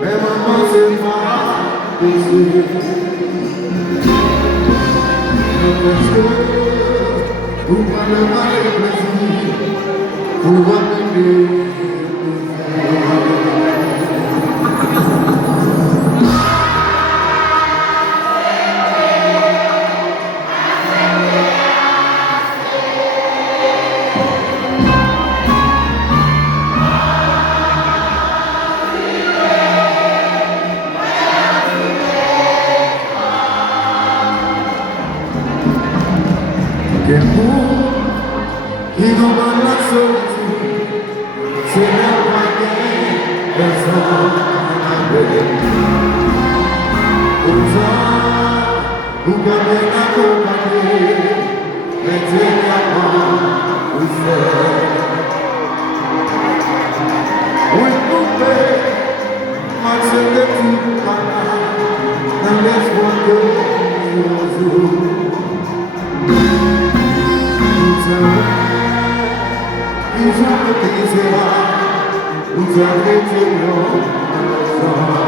mais maman c'est pas baiser. Parce que vous parlez pas de plaisir, vous m'amenez. Que vous qui dans la solitude, c'est la moyenne personne avec. Pourtant, vous pouvez l'accompagner, mettez la main au ciel. Oui, vous pouvez marcher de tout malade, dans l'espoir de vos jours. Ils ont été vous avez été longs dans le sang.